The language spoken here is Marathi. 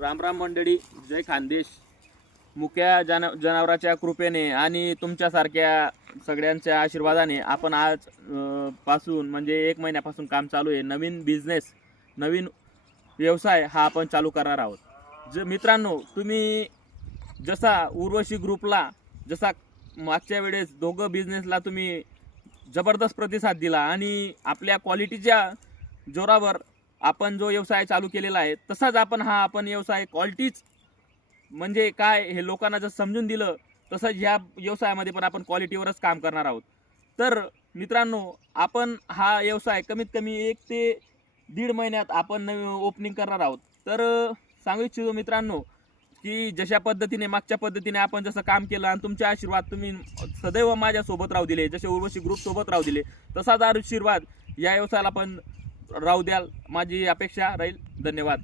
रामराम मंडळी, जय खानदेश. मुक्या जनावराच्या कृपेने आणि तुमच्यासारख्या सगळ्यांच्या आशीर्वादाने आपण आज पासून म्हणजे 1 महिन्यापासून काम चालू आहे. नवीन बिझनेस, नवीन व्यवसाय हा आपण चालू करणार आहोत. मित्रांनो, तुम्ही जसा उर्वशी ग्रुपला जसा मागच्या वेळेस दोघं बिझनेसला तुम्ही जबरदस्त प्रतिसाद दिला आणि आपल्या क्वालिटीच्या जोरावर आपण जो व्यवसाय चालू केलेला आहे, तसाच आपण व्यवसाय क्वालिटीच म्हणजे काय हे लोकांना जर समजून दिलं, तसंच ह्या व्यवसायामध्ये पण आपण क्वालिटीवरच काम करणार आहोत. तर मित्रांनो, आपण हा व्यवसाय कमीत कमी 1 ते 1.5 महिन्यात आपण ओपनिंग करणार आहोत. तर सांगू इच्छितो मित्रांनो, की जशा पद्धतीने मागच्या पद्धतीने आपण जसं काम केलं आणि तुमचे आशीर्वाद तुम्ही सदैव माझ्यासोबत राहू दिले, जसे उर्वशी ग्रुप सोबत राहू दिले, तसाच आशीर्वाद या व्यवसायाला पण राहू द्याल, माझी अपेक्षा राहील. धन्यवाद.